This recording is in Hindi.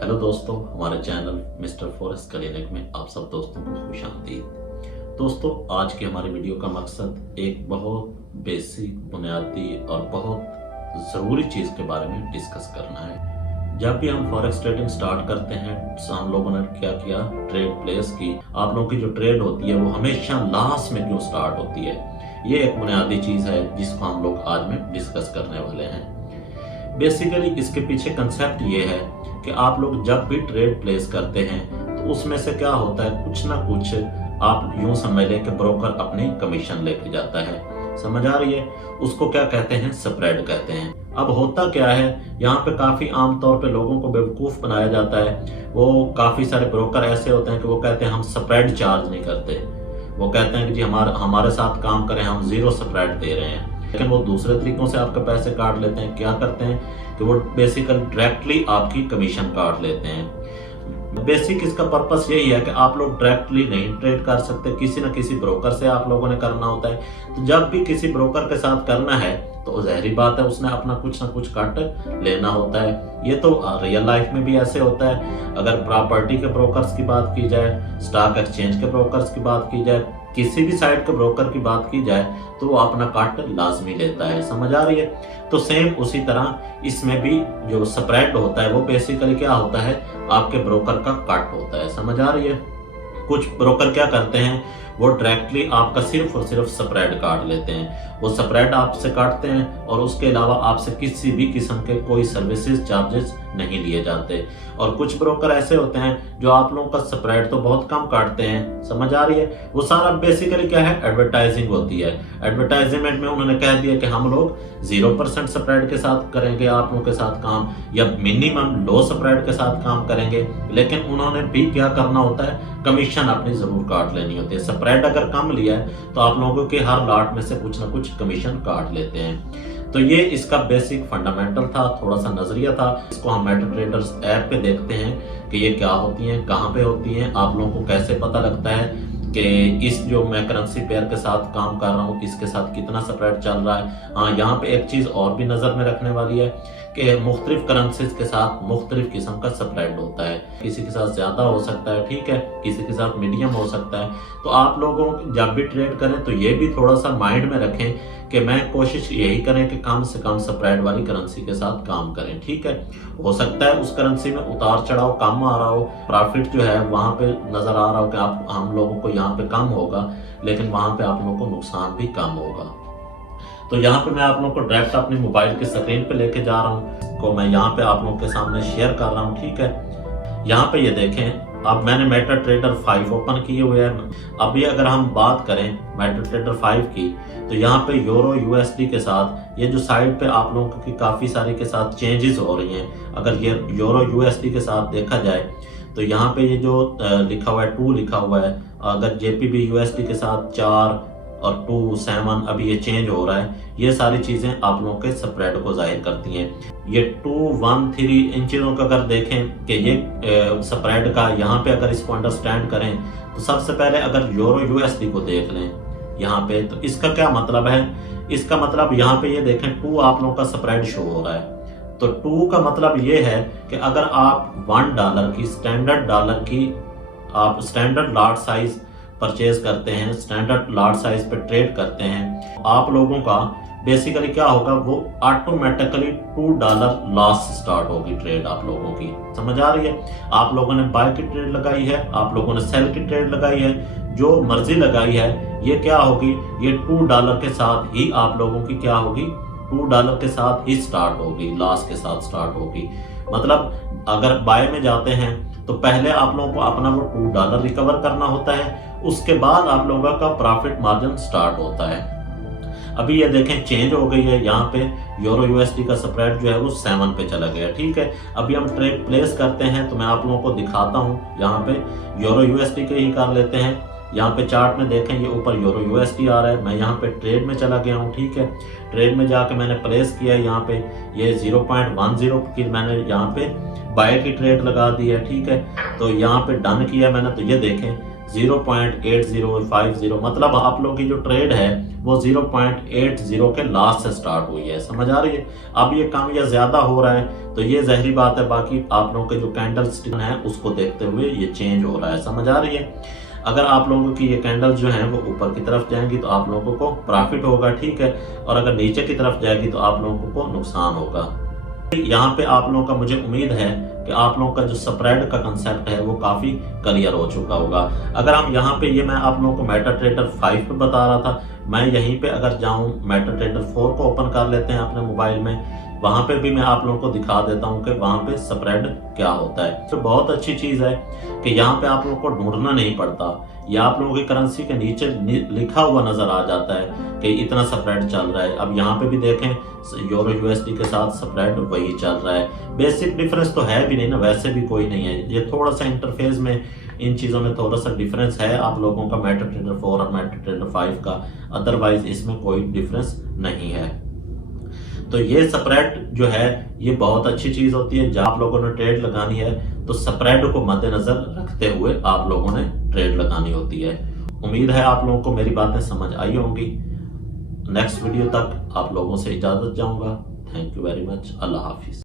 हेलो दोस्तों, हमारे चैनल मिस्टर फॉरेस्ट क्लिनिक में आप सब दोस्तों को खुशामदीद। दोस्तों, आज की हमारी वीडियो का मकसद एक बहुत बेसिक, बुनियादी और बहुत ज़रूरी चीज़ के बारे में डिस्कस करना है। जब भी हम फॉरेक्स ट्रेडिंग स्टार्ट करते हैं तो हम लोगों ने क्या किया, ट्रेड प्लेस की। आप लोगों की जो ट्रेड होती है वो हमेशा लास्ट में क्यों स्टार्ट होती है, ये एक बुनियादी चीज़ है जिसको हम लोग आज में डिस्कस करने वाले हैं। बेसिकली इसके पीछे कंसेप्ट ये है कि आप लोग जब भी ट्रेड प्लेस करते हैं तो उसमें से क्या होता है, कुछ ना कुछ आप यूं समझ लें कि ब्रोकर अपनी कमीशन लेके जाता है। समझ आ रही है? उसको क्या कहते हैं, स्प्रेड कहते हैं। अब होता क्या है, यहाँ पे काफी आमतौर पे लोगों को बेवकूफ बनाया जाता है। वो काफी सारे ब्रोकर ऐसे होते हैं कि वो कहते हैं हम स्प्रेड चार्ज नहीं करते। वो कहते हैं कि जी हमारे साथ काम करें, हम जीरो स्प्रेड दे रहे हैं। लेकिन वो दूसरे तरीकों से आपके पैसे काट लेते हैं। क्या करते हैं कि वो बेसिकली डायरेक्टली आपकी कमीशन काट लेते हैं। बेसिक इसका पर्पस यही है कि आप लोग डायरेक्टली नहीं ट्रेड कर सकते, किसी न किसी ब्रोकर से आप लोगों ने करना होता है। तो जब भी किसी ब्रोकर के साथ करना है तो ज़ाहिरी बात है उसने अपना कुछ ना कुछ कट लेना होता है। ये तो रियल लाइफ में भी ऐसे होता है। अगर प्रॉपर्टी के ब्रोकर्स की बात की जाए, स्टॉक एक्सचेंज के ब्रोकर्स की बात की जाए, किसी भी साइट के ब्रोकर की बात की जाए तो वो अपना कट लाजमी लेता है। समझ आ रही है? तो सेम उसी तरह इसमें भी जो स्प्रेड होता है वो बेसिकली क्या होता है, आपके ब्रोकर का कट होता है। समझ आ रही है? कुछ ब्रोकर क्या करते हैं, वो डायरेक्टली आपका सिर्फ और सिर्फ स्प्रेड काट लेते हैं। वो स्प्रेड आपसे काटते हैं और उसके अलावा आपसे किसी भी किस्म के कोई सर्विसेज चार्जेस नहीं लिए जाते। और कुछ ब्रोकर ऐसे होते हैं जो आप लोगों का स्प्रेड तो बहुत कम काटते हैं। समझ आ रही है? वो सारा बेसिकली क्या है, एडवर्टाइजिंग होती है। एडवर्टाइजमेंट में उन्होंने कह दिया कि हम लोग 0% स्प्रेड के साथ करेंगे आप लोगों के साथ काम, या मिनिमम लो स्प्रेड के साथ काम करेंगे। लेकिन उन्होंने भी क्या करना होता है, कमीशन अपनी जरूर काट लेनी होती है। स्प्रेड अगर कम लिया है तो आप लोगों के हर लॉट में से कुछ ना कुछ कमीशन काट लेते हैं। तो ये इसका बेसिक फंडामेंटल था, थोड़ा सा नजरिया था। इसको हम मेटा ट्रेडर्स ऐप पे देखते हैं कि ये क्या होती हैं, कहाँ पे होती हैं, आप लोगों को कैसे पता लगता है कि इस जो मैं करेंसी पेयर के साथ काम कर रहा हूँ इसके साथ कितना स्प्रेड चल रहा है। हाँ, यहाँ पे एक चीज और भी नजर में रखने वाली है कि मुख्तलिफ करेंसीज के साथ मुख्तलिफ किस्म का स्प्रेड होता है। किसी के साथ ज्यादा हो सकता है, ठीक है, किसी के साथ मीडियम हो सकता है। तो आप लोगों जब भी ट्रेड करें तो ये भी थोड़ा सा माइंड में रखें कि मैं कोशिश यही करें कि कम से कम स्प्रेड वाली करेंसी के साथ काम करें। ठीक है, हो सकता है उस करेंसी में उतार चढ़ाव कम आ रहा हो, प्रॉफिट जो है वहां पे नजर आ रहा हो कि आप हम लोगों को यहाँ पे कम होगा, लेकिन वहां पे आप लोगों को नुकसान भी कम होगा। तो यहाँ पे मैं आप लोगों को डायरेक्ट अपनी मोबाइल की स्क्रीन पे लेके जा रहा हूँ, को मैं यहाँ पे आप लोगों के सामने शेयर कर रहा हूँ। ठीक है, यहाँ पे ये देखें, अब मैंने मेटा ट्रेडर 5 ओपन किए हुए हैं। अभी अगर हम बात करें मेटा ट्रेडर 5 की, तो यहाँ पे यूरो यूएसडी के साथ ये जो साइड पे आप लोगों की काफी सारी के साथ चेंजेस हो रही हैं। अगर ये यूरो यूएसडी के साथ देखा जाए तो यहाँ पे ये जो लिखा हुआ है 2 लिखा हुआ है, अगर जेपीबी यूएसडी के साथ 4 और 2 7 अभी ये चेंज हो रहा है। ये सारी चीजें आप लोगों के स्प्रेड को जाहिर करती हैं। ये 2 1 3 इन चीजों का अगर देखें कि ये स्प्रेड का, यहाँ पे अगर इसको अंडरस्टैंड करें तो सबसे पहले अगर यूरो यूएसडी को देख लें यहाँ पे, तो इसका क्या मतलब है, इसका मतलब यहाँ पे ये देखें 2 आप लोगों का स्प्रेड शो हो रहा है। तो 2 का मतलब ये है कि अगर आप $1 की स्टैंडर्ड डॉलर की आप स्टैंडर्ड लॉट साइज परचेज करते हैं, स्टैंडर्ड लॉट साइज पे ट्रेड करते हैं, आप लोगों का बेसिकली क्या होगा, वो ऑटोमेटिकली $2 लॉस स्टार्ट होगी ट्रेड आप लोगों की। समझ आ रही है? आप लोगों ने बाय की ट्रेड लगाई है, आप लोगों ने सेल की ट्रेड लगाई है, जो मर्जी लगाई है, ये क्या होगी, ये $2 के साथ ही आप लोगों की क्या होगी, $2 के साथ ही स्टार्ट होगी, लॉस के साथ स्टार्ट होगी। मतलब अगर बाय में जाते हैं तो पहले आप लोगों को अपना वो $2 रिकवर करना होता है, उसके बाद आप लोगों का प्रॉफिट मार्जिन स्टार्ट होता है। अभी ये देखें चेंज हो गई है, यहाँ पे यूरो यूएसडी का स्प्रेड जो है वो 7 पे चला गया। ठीक है, अभी हम ट्रेड प्लेस करते हैं तो मैं आप लोगों को दिखाता हूँ। यहाँ पे यूरो यूएसडी के ही कर लेते हैं। यहाँ पे चार्ट में देखें ये ऊपर यूरो यूएसडी आ रहा है। मैं यहाँ पे ट्रेड में चला गया हूँ। ठीक है, ट्रेड में जाके मैंने प्लेस किया है। यहाँ पे ये 0.10 की मैंने यहाँ पे बाय की ट्रेड लगा दी है। ठीक है, तो यहाँ पे डन किया मैंने, तो ये देखें 0.8050, मतलब आप लोगों की जो ट्रेड है वो 0.80 के लॉस से स्टार्ट हुई है। समझ आ रही है? अब ये कम या ज्यादा हो रहा है तो ये ज़ाहिरी बात है, बाकी आप लोगों के जो कैंडल स्टिक है उसको देखते हुए ये चेंज हो रहा है। समझ आ रही है? अगर आप लोगों की ये कैंडल जो है वो ऊपर की तरफ जाएंगी तो आप लोगों को प्रॉफिट होगा, ठीक है, और अगर नीचे की तरफ जाएगी तो आप लोगों को नुकसान होगा। यहाँ पे आप लोगों का मुझे उम्मीद है कि आप लोगों का जो स्प्रेड का कंसेप्ट है वो काफी क्लियर हो चुका होगा। अगर हम यहाँ पे, ये मैं आप लोगों को मेटा ट्रेडर 5 पे बता रहा था, मैं यहीं पे अगर जाऊं मेटा ट्रेडर 4 को ओपन कर लेते हैं अपने मोबाइल में, वहां पे भी मैं आप लोगों को दिखा देता हूं कि वहां पे स्प्रेड क्या होता है। तो बहुत अच्छी चीज है कि यहाँ पे आप लोगों को ढूंढना नहीं पड़ता, या आप लोगों की करेंसी के नीचे लिखा हुआ नजर आ जाता है कि इतना स्प्रेड चल रहा है। अब यहाँ पे भी देखें यूरो यूएसडी के साथ स्प्रेड वही चल रहा है। बेसिक डिफरेंस तो है भी नहीं ना, वैसे भी कोई नहीं है। ये थोड़ा सा इंटरफेस में इन चीज़ों में थोड़ा सा डिफरेंस है आप लोगों का मेटा ट्रेडर 4 और मेटा ट्रेडर 5 का, अदरवाइज इसमें कोई डिफरेंस नहीं है। तो ये स्प्रेड जो है ये बहुत अच्छी चीज होती है। जब आप लोगों ने ट्रेड लगानी है तो स्प्रेड को मद्देनजर रखते हुए आप लोगों ने ट्रेड लगानी होती है। उम्मीद है आप लोगों को मेरी बातें समझ आई होंगी। नेक्स्ट वीडियो तक आप लोगों से इजाजत चाहूंगा। Thank you very much. Allah Hafiz.